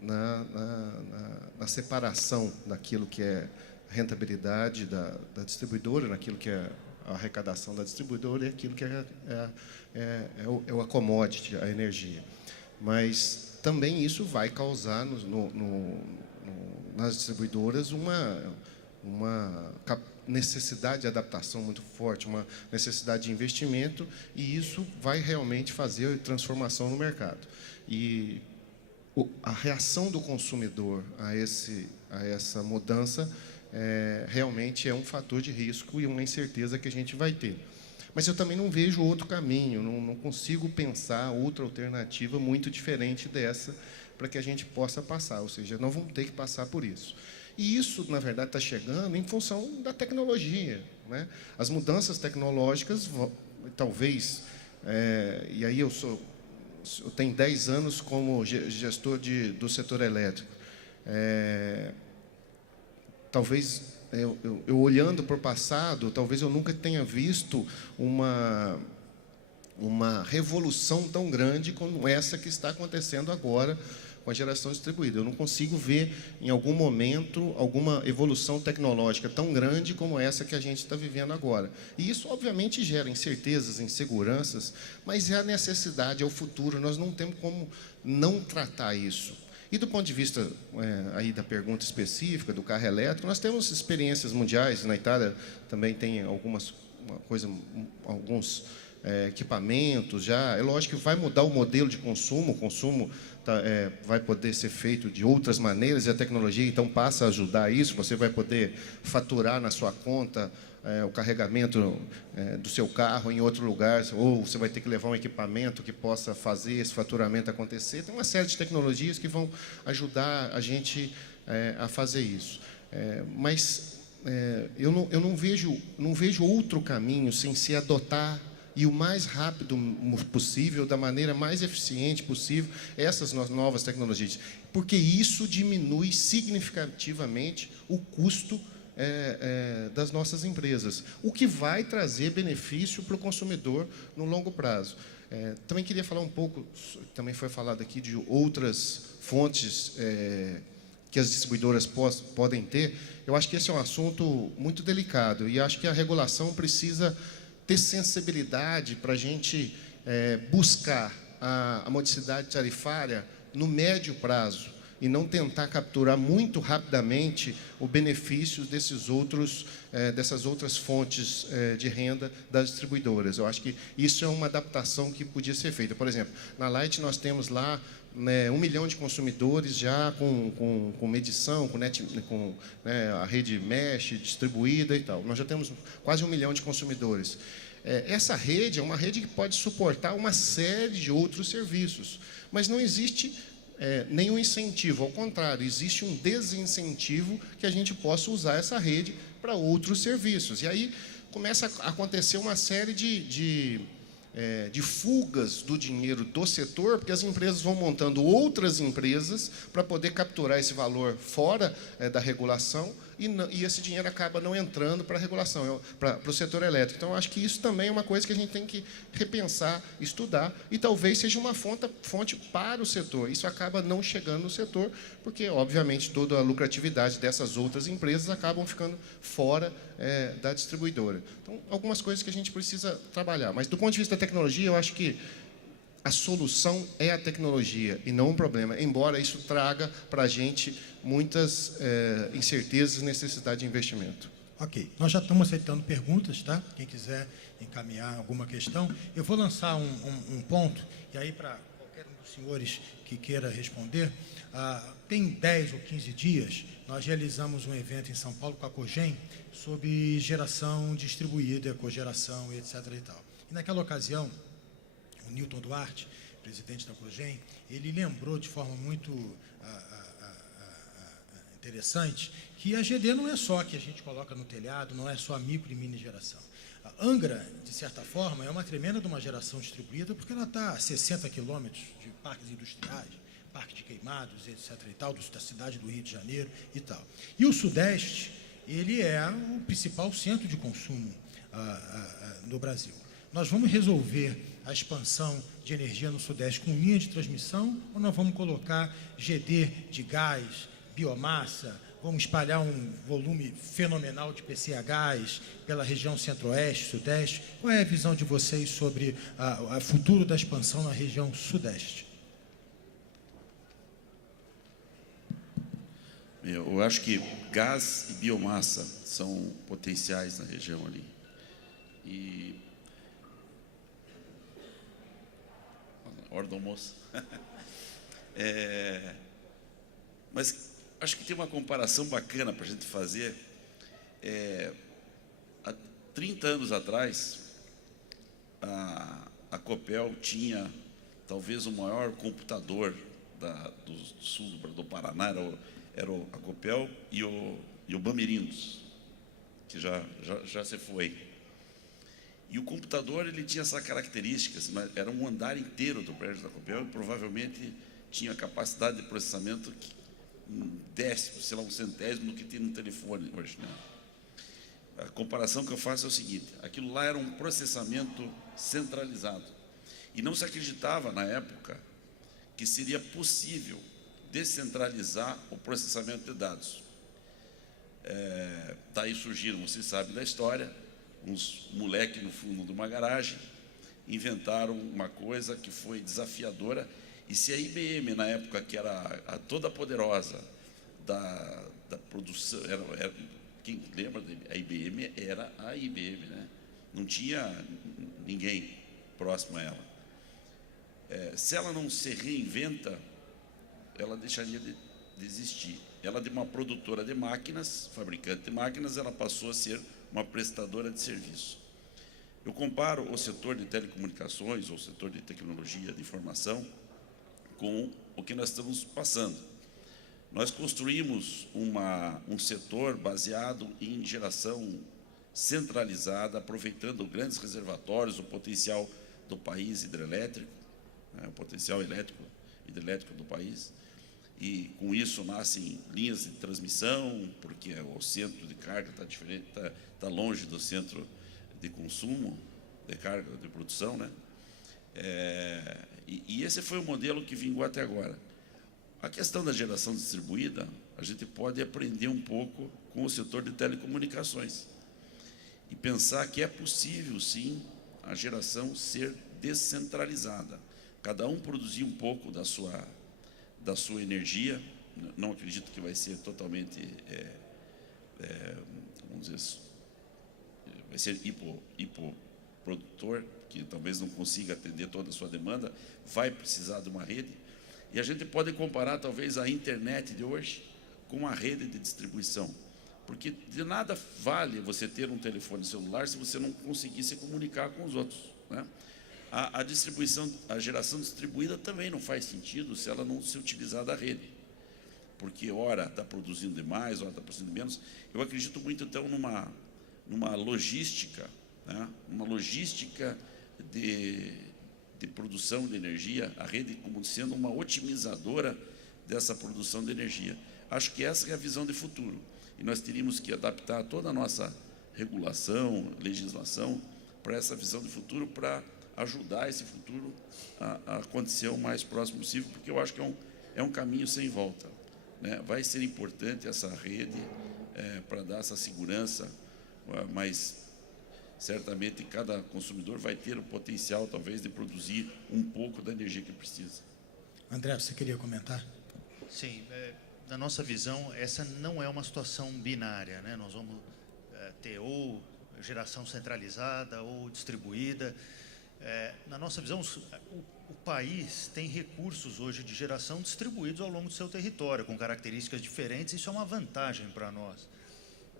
na separação daquilo que é rentabilidade da distribuidora, naquilo que é a arrecadação da distribuidora e aquilo que é a commodity, a energia. Mas também isso vai causar nas distribuidoras uma necessidade de adaptação muito forte, uma necessidade de investimento, e isso vai realmente fazer transformação no mercado. E a reação do consumidor a essa mudança realmente é um fator de risco e uma incerteza que a gente vai ter. Mas eu também não vejo outro caminho, não consigo pensar outra alternativa muito diferente dessa para que a gente possa passar, ou seja, nós vamos ter que passar por isso. E isso, na verdade, está chegando em função da tecnologia, né? As mudanças tecnológicas, talvez, e aí eu tenho 10 anos como gestor do setor elétrico, talvez eu olhando para o passado, talvez eu nunca tenha visto uma revolução tão grande como essa que está acontecendo agora com a geração distribuída. Eu não consigo ver, em algum momento, alguma evolução tecnológica tão grande como essa que a gente está vivendo agora. E isso, obviamente, gera incertezas, inseguranças, mas é a necessidade, é o futuro. Nós não temos como não tratar isso. E do ponto de vista aí da pergunta específica do carro elétrico, nós temos experiências mundiais. Na Itália também tem alguns equipamentos já. É lógico que vai mudar o modelo de consumo. O consumo vai poder ser feito de outras maneiras, e a tecnologia então passa a ajudar isso. Você vai poder faturar na sua conta o carregamento do seu carro em outro lugar, ou você vai ter que levar um equipamento que possa fazer esse faturamento acontecer. Tem uma série de tecnologias que vão ajudar a gente a fazer isso. Mas eu não vejo outro caminho sem se adotar, e o mais rápido possível, da maneira mais eficiente possível, essas novas tecnologias, porque isso diminui significativamente o custo das nossas empresas, o que vai trazer benefício para o consumidor no longo prazo. Também queria falar um pouco, também foi falado aqui, de outras fontes que as distribuidoras podem ter. Eu acho que esse é um assunto muito delicado, e acho que a regulação precisa ter sensibilidade para a gente buscar a modicidade tarifária no médio prazo, e não tentar capturar muito rapidamente o benefício dessas outras fontes de renda das distribuidoras. Eu acho que isso é uma adaptação que podia ser feita. Por exemplo, na Light nós temos lá 1 milhão de consumidores já com medição, com a rede mesh distribuída e tal. Nós já temos quase 1 milhão de consumidores. Essa rede é uma rede que pode suportar uma série de outros serviços, mas não existe nenhum incentivo. Ao contrário, existe um desincentivo que a gente possa usar essa rede para outros serviços. E aí começa a acontecer uma série de de fugas do dinheiro do setor, porque as empresas vão montando outras empresas para poder capturar esse valor fora da regulação, e esse dinheiro acaba não entrando para a regulação, para o setor elétrico. Então, acho que isso também é uma coisa que a gente tem que repensar, estudar, e talvez seja uma fonte para o setor. Isso acaba não chegando no setor, porque, obviamente, toda a lucratividade dessas outras empresas acabam ficando fora da distribuidora. Então, algumas coisas que a gente precisa trabalhar. Mas, do ponto de vista da tecnologia, eu acho que a solução é a tecnologia e não um problema, embora isso traga para a gente muitas incertezas e necessidade de investimento. Ok, nós já estamos aceitando perguntas, tá? Quem quiser encaminhar alguma questão. Eu vou lançar um ponto, e aí para qualquer um dos senhores que queira responder, tem 10 ou 15 dias, nós realizamos um evento em São Paulo com a Cogem sobre geração distribuída, cogeração e etc. e tal. E naquela ocasião, o Newton Duarte, presidente da Cogem, ele lembrou de forma muito interessante que a GD não é só a que a gente coloca no telhado, não é só a micro e mini geração. A Angra, de certa forma, é uma tremenda de uma geração distribuída, porque ela está a 60 quilômetros de parques industriais, parque de queimados, etc. e tal, da cidade do Rio de Janeiro e tal. E o Sudeste, ele é o principal centro de consumo no Brasil. Nós vamos resolver a expansão de energia no Sudeste com linha de transmissão, ou nós vamos colocar GD de gás, biomassa, vamos espalhar um volume fenomenal de PCHs pela região Centro-Oeste, Sudeste? Qual é a visão de vocês sobre o futuro da expansão na região Sudeste? Eu acho que gás e biomassa são potenciais na região ali. E hora do almoço. Mas acho que tem uma comparação bacana para a gente fazer. Há 30 anos atrás, a Copel tinha talvez o maior computador do sul do Paraná, era a Copel e o Bamerindos, que já se foi. E o computador, ele tinha essas características, mas era um andar inteiro do prédio da Copel e provavelmente tinha capacidade de processamento um décimo, sei lá, um centésimo do que tem no telefone hoje, né? A comparação que eu faço é o seguinte: aquilo lá era um processamento centralizado e não se acreditava na época que seria possível descentralizar o processamento de dados. Daí surgiram, vocês sabem da história, uns moleques no fundo de uma garagem inventaram uma coisa que foi desafiadora. E se a IBM, na época, que era toda poderosa da produção, quem lembra? A IBM era a IBM, né? Não tinha ninguém próximo a ela. Se ela não se reinventa, ela deixaria de existir. Ela, de uma produtora de máquinas, fabricante de máquinas, ela passou a ser uma prestadora de serviço. Eu comparo o setor de telecomunicações, ou o setor de tecnologia de informação, com o que nós estamos passando. Nós construímos um setor baseado em geração centralizada, aproveitando grandes reservatórios, o potencial do país hidrelétrico, né, o potencial hidrelétrico do país. E com isso nascem linhas de transmissão, porque o centro de carga está diferente, está longe do centro de consumo, de carga, de produção, né? E esse foi o modelo que vingou até agora. A questão da geração distribuída, a gente pode aprender um pouco com o setor de telecomunicações e pensar que é possível, sim, a geração ser descentralizada. Cada um produzir um pouco da sua energia. Não acredito que vai ser totalmente, vamos dizer, vai ser hipoprodutor, que talvez não consiga atender toda a sua demanda, vai precisar de uma rede. E a gente pode comparar, talvez, a internet de hoje com a rede de distribuição. Porque de nada vale você ter um telefone celular se você não conseguir se comunicar com os outros, né? A distribuição, a geração distribuída também não faz sentido se ela não se utilizar da rede. Porque, ora, está produzindo demais, ora está produzindo menos. Eu acredito muito, então, numa logística, né? Uma logística de produção de energia, a rede como sendo uma otimizadora dessa produção de energia. Acho que essa é a visão de futuro. E nós teríamos que adaptar toda a nossa regulação, legislação, para essa visão de futuro, para ajudar esse futuro a acontecer o mais próximo possível, porque eu acho que é um caminho sem volta, né? Vai ser importante essa rede para dar essa segurança, mas certamente cada consumidor vai ter o potencial, talvez, de produzir um pouco da energia que precisa. André, você queria comentar? Sim, na nossa visão, essa não é uma situação binária, né? Nós vamos ter ou geração centralizada ou distribuída. Na nossa visão, o país tem recursos hoje de geração distribuídos ao longo do seu território, com características diferentes. Isso é uma vantagem para nós.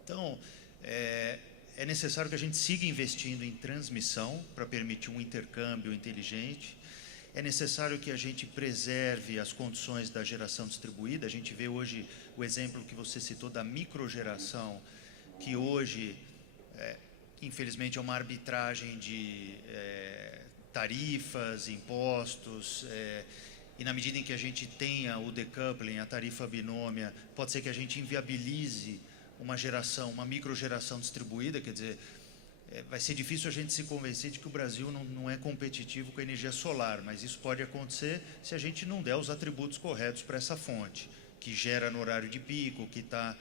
Então, é necessário que a gente siga investindo em transmissão para permitir um intercâmbio inteligente. É necessário que a gente preserve as condições da geração distribuída. A gente vê hoje o exemplo que você citou da microgeração, que hoje, infelizmente, é uma arbitragem de tarifas, impostos, e na medida em que a gente tenha o decoupling, a tarifa binômia, pode ser que a gente inviabilize uma geração, uma microgeração distribuída, quer dizer, vai ser difícil a gente se convencer de que o Brasil não é competitivo com a energia solar, mas isso pode acontecer se a gente não der os atributos corretos para essa fonte, que gera no horário de pico, que está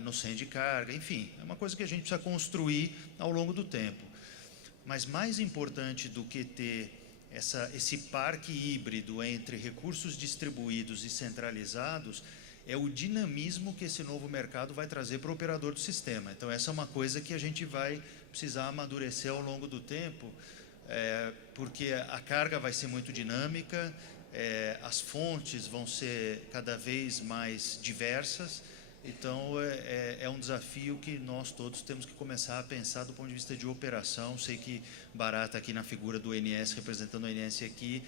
no centro de carga, enfim, é uma coisa que a gente precisa construir ao longo do tempo. Mas mais importante do que ter esse parque híbrido entre recursos distribuídos e centralizados é o dinamismo que esse novo mercado vai trazer para o operador do sistema. Então, essa é uma coisa que a gente vai precisar amadurecer ao longo do tempo, porque a carga vai ser muito dinâmica, as fontes vão ser cada vez mais diversas. Então, é um desafio que nós todos temos que começar a pensar do ponto de vista de operação. Sei que Barata, aqui na figura do ONS, representando o ONS aqui,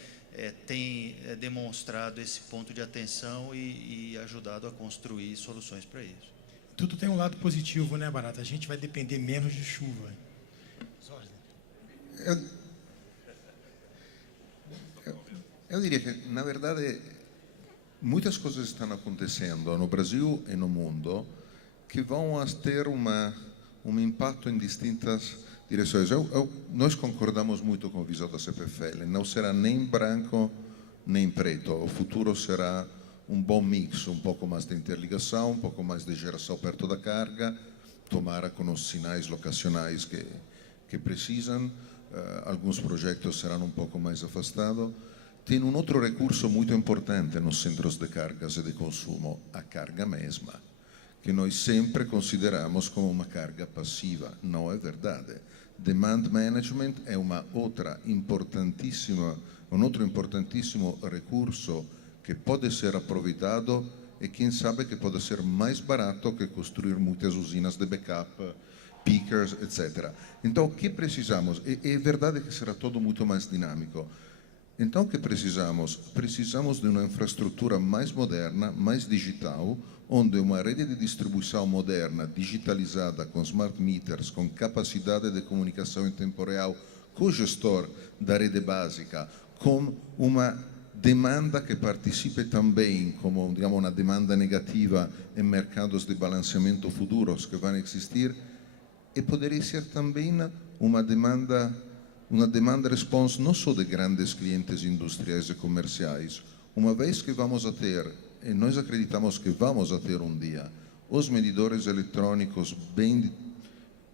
tem demonstrado esse ponto de atenção e ajudado a construir soluções para isso. Tudo tem um lado positivo, né, Barata? A gente vai depender menos de chuva. Eu diria que, na verdade, muitas coisas estão acontecendo no Brasil e no mundo que vão ter um impacto em distintas direções. Nós concordamos muito com a visão da CPFL. Não será nem branco nem preto. O futuro será um bom mix, um pouco mais de interligação, um pouco mais de geração perto da carga, tomara com os sinais locacionais que precisam. Alguns projetos serão um pouco mais afastados. Tem um outro recurso muito importante nos centros de cargas e de consumo, a carga mesma, que nós sempre consideramos como uma carga passiva. Não é verdade. Demand management é um outro importantíssimo recurso que pode ser aproveitado e quem sabe que pode ser mais barato que construir muitas usinas de backup, peakers, etc. Então, o que precisamos? É verdade que será tudo muito mais dinâmico. Então, o que precisamos? Precisamos de uma infraestrutura mais moderna, mais digital, onde uma rede de distribuição moderna, digitalizada, com smart meters, com capacidade de comunicação em tempo real, com o gestor da rede básica, com uma demanda que participe também, como digamos, uma demanda negativa em mercados de balanceamento futuros que vão existir, e poderia ser também uma demanda response não só de grandes clientes industriais e comerciais, uma vez que vamos a ter, e nós acreditamos que vamos a ter um dia, os medidores eletrônicos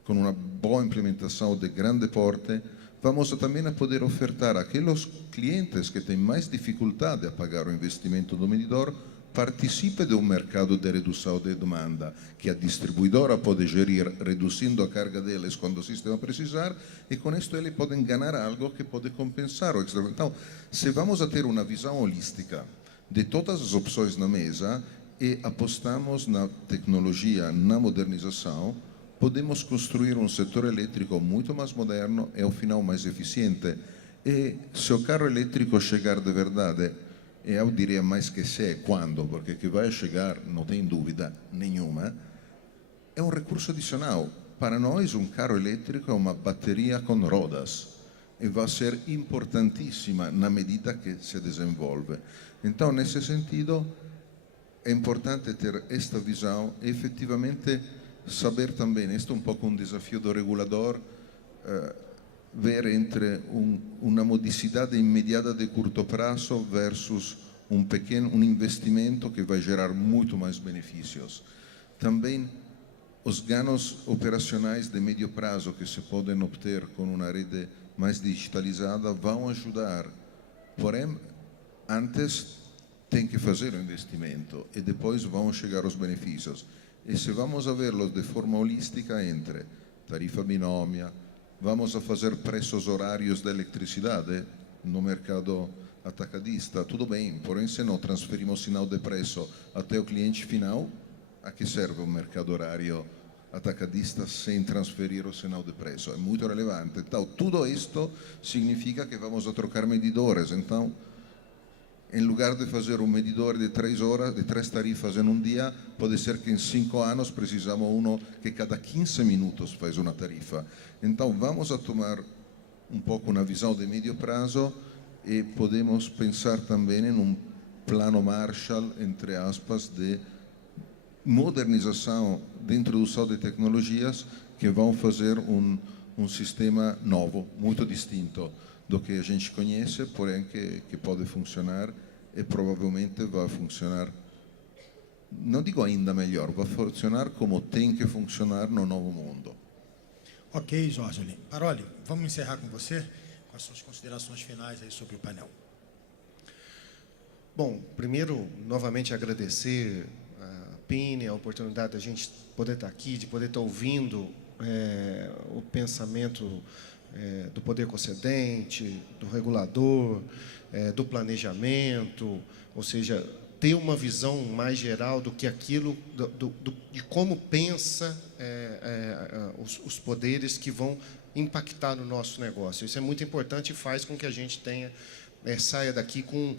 com uma boa implementação de grande porte, vamos também a poder ofertar àqueles clientes que têm mais dificuldade a pagar o investimento do medidor, participe de um mercado de redução de demanda, que a distribuidora pode gerir, reduzindo a carga deles quando o sistema precisar, e com isso eles podem ganhar algo que pode compensar o extra. Então, se vamos a ter uma visão holística de todas as opções na mesa e apostamos na tecnologia, na modernização, podemos construir um setor elétrico muito mais moderno e, ao final, mais eficiente. E se o carro elétrico chegar de verdade, eu diria mais que se quando, porque que vai chegar, não tem dúvida nenhuma, é um recurso adicional. Para nós, um carro elétrico é uma bateria com rodas. e vai ser importantíssima na medida que se desenvolve. Então, nesse sentido, é importante ter esta visão e efetivamente saber também, este é um pouco um desafio do regulador, ver entre uma modicidade imediata de curto prazo versus um investimento que vai gerar muito mais benefícios. Também os ganhos operacionais de médio prazo que se podem obter com uma rede mais digitalizada vão ajudar. Porém, antes tem que fazer o investimento e depois vão chegar os benefícios. E se vamos a verlos de forma holística entre tarifa binômia, vamos a fazer preços horários da eletricidade no mercado atacadista, tudo bem, porém se não transferimos sinal de preço até o cliente final, a que serve um mercado horário atacadista sem transferir o sinal de preço? É muito relevante. Então, tudo isto significa que vamos a trocar medidores. Então, em lugar de fazer um medidor de 3 horas, de 3 tarifas em um dia, pode ser que em 5 anos precisamos um que cada 15 minutos faz uma tarifa. Então, vamos a tomar um pouco uma visão de médio prazo e podemos pensar também em um plano Marshall, entre aspas, de modernização, de introdução de tecnologias que vão fazer um sistema novo, muito distinto do que a gente conhece, porém que pode funcionar e provavelmente vai funcionar, não digo ainda melhor, vai funcionar como tem que funcionar no novo mundo. Ok, Jorge. Paroli, vamos encerrar com você, com as suas considerações finais aí sobre o painel. Bom, primeiro, novamente agradecer a Pini, a oportunidade da gente poder estar aqui, de poder estar ouvindo o pensamento do poder concedente, do regulador, do planejamento, ou seja, ter uma visão mais geral do que aquilo, de como pensa os poderes que vão impactar no nosso negócio. Isso é muito importante e faz com que a gente saia daqui com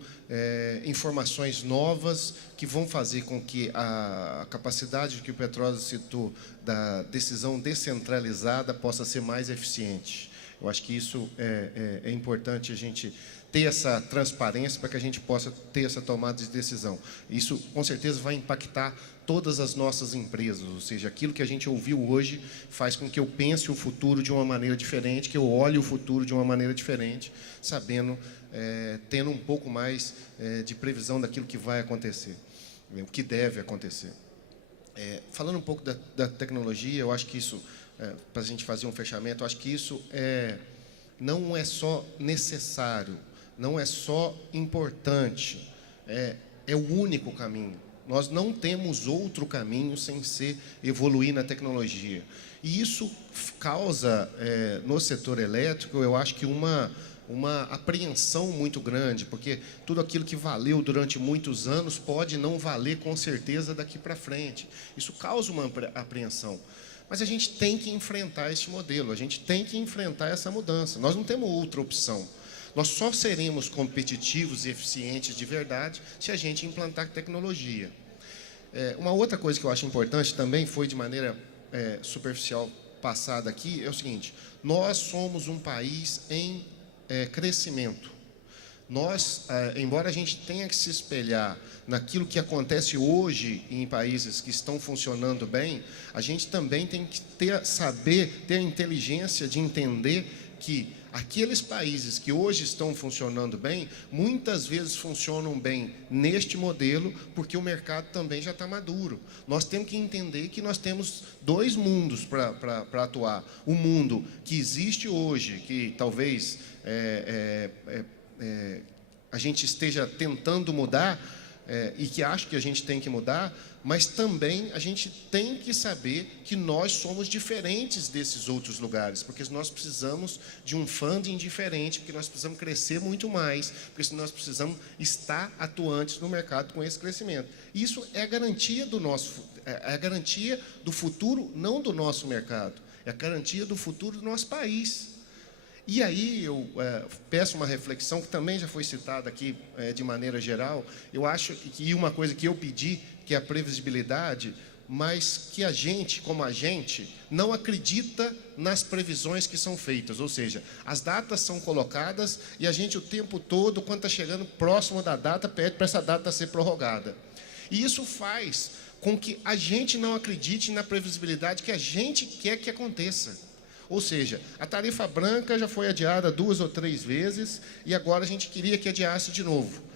informações novas que vão fazer com que a capacidade que o Petróleos citou da decisão descentralizada possa ser mais eficiente. Eu acho que isso é importante a gente ter essa transparência para que a gente possa ter essa tomada de decisão. Isso, com certeza, vai impactar todas as nossas empresas, ou seja, aquilo que a gente ouviu hoje faz com que eu pense o futuro de uma maneira diferente, que eu olhe o futuro de uma maneira diferente, sabendo, tendo um pouco mais de previsão daquilo que vai acontecer, o que deve acontecer. Falando um pouco da tecnologia, eu acho que isso, para a gente fazer um fechamento, eu acho que isso não é só necessário, não é só importante, é o único caminho. Nós não temos outro caminho sem ser evoluir na tecnologia. E isso causa, no setor elétrico, eu acho que uma apreensão muito grande, porque tudo aquilo que valeu durante muitos anos pode não valer com certeza daqui para frente. Isso causa uma apreensão. Mas a gente tem que enfrentar esse modelo, a gente tem que enfrentar essa mudança. Nós não temos outra opção. Nós só seremos competitivos e eficientes de verdade se a gente implantar tecnologia. Uma outra coisa que eu acho importante também foi de maneira superficial passada aqui, é o seguinte: nós somos um país em crescimento. Nós, embora a gente tenha que se espelhar naquilo que acontece hoje em países que estão funcionando bem, a gente também tem que ter a inteligência de entender que aqueles países que hoje estão funcionando bem, muitas vezes funcionam bem neste modelo, porque o mercado também já está maduro. Nós temos que entender que nós temos dois mundos para atuar. O mundo que existe hoje, que talvez a gente esteja tentando mudar, e que acho que a gente tem que mudar, mas também a gente tem que saber que nós somos diferentes desses outros lugares, porque nós precisamos de um funding diferente, porque nós precisamos crescer muito mais, porque nós precisamos estar atuantes no mercado com esse crescimento. Isso é a garantia é a garantia do futuro, não do nosso mercado, é a garantia do futuro do nosso país. E aí eu peço uma reflexão que também já foi citada aqui de maneira geral. Eu acho que uma coisa que eu pedi, que é a previsibilidade, mas que a gente, como agente, não acredita nas previsões que são feitas. Ou seja, as datas são colocadas e a gente o tempo todo, quando está chegando próximo da data, pede para essa data ser prorrogada. E isso faz com que a gente não acredite na previsibilidade que a gente quer que aconteça. Ou seja, a tarifa branca já foi adiada 2 ou 3 vezes e agora a gente queria que adiasse de novo.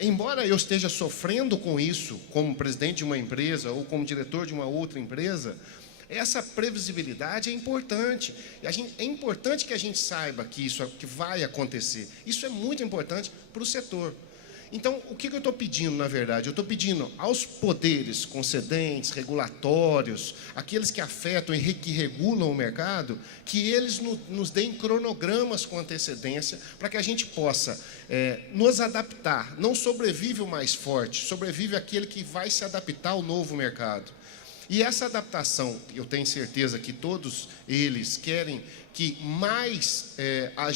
Embora eu esteja sofrendo com isso, como presidente de uma empresa ou como diretor de uma outra empresa, essa previsibilidade é importante. É importante que a gente saiba que isso que vai acontecer. Isso é muito importante para o setor. Então, o que eu estou pedindo, na verdade? Eu estou pedindo aos poderes concedentes, regulatórios, aqueles que afetam e que regulam o mercado, que eles nos deem cronogramas com antecedência para que a gente possa nos adaptar. Não sobrevive o mais forte, sobrevive aquele que vai se adaptar ao novo mercado. E essa adaptação, eu tenho certeza que todos eles querem que mais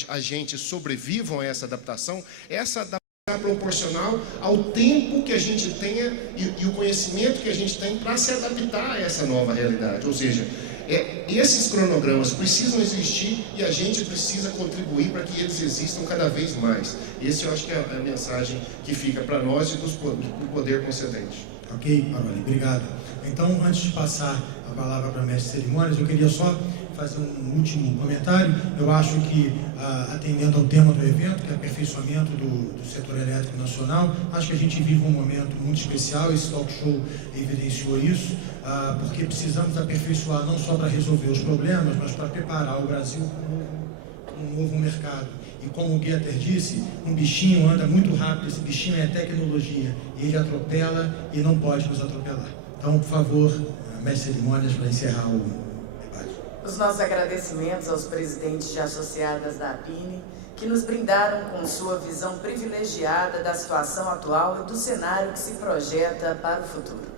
agentes sobrevivam a essa adaptação proporcional ao tempo que a gente tenha e o conhecimento que a gente tem para se adaptar a essa nova realidade. Ou seja, esses cronogramas precisam existir e a gente precisa contribuir para que eles existam cada vez mais. Esse eu acho que é a mensagem que fica para nós e do poder concedente. Ok, Paroli, obrigado. Então, antes de passar a palavra para o mestre de cerimônias, eu queria só fazer um último comentário. Eu acho que, atendendo ao tema do evento, que é aperfeiçoamento do setor elétrico nacional, acho que a gente vive um momento muito especial, esse talk show evidenciou isso, porque precisamos aperfeiçoar não só para resolver os problemas, mas para preparar o Brasil para um novo mercado. E como o Guetter disse, um bichinho anda muito rápido, esse bichinho é tecnologia, ele atropela e não pode nos atropelar. Então, por favor, mestre de cerimônias, para encerrar o debate. Os nossos agradecimentos aos presidentes de associadas da APINE, que nos brindaram com sua visão privilegiada da situação atual e do cenário que se projeta para o futuro.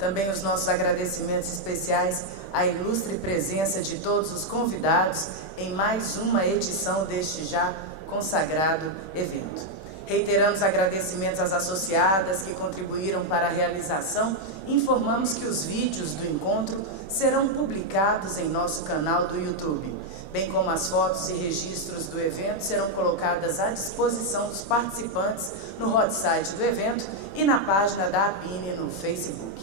Também os nossos agradecimentos especiais à ilustre presença de todos os convidados em mais uma edição deste já consagrado evento. Reiteramos agradecimentos às associadas que contribuíram para a realização e informamos que os vídeos do encontro serão publicados em nosso canal do YouTube, bem como as fotos e registros do evento serão colocadas à disposição dos participantes no hot site do evento e na página da APINE no Facebook.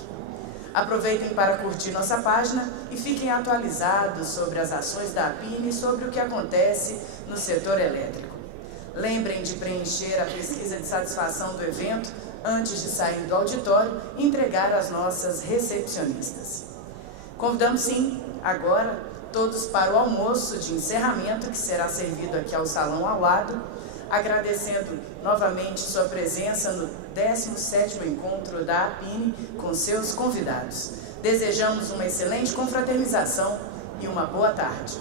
Aproveitem para curtir nossa página e fiquem atualizados sobre as ações da APINE e sobre o que acontece no setor elétrico. Lembrem de preencher a pesquisa de satisfação do evento antes de sair do auditório e entregar às nossas recepcionistas. Convidamos, sim, agora, todos para o almoço de encerramento que será servido aqui ao salão ao lado, agradecendo novamente sua presença no 17º encontro da APINE com seus convidados. Desejamos uma excelente confraternização e uma boa tarde.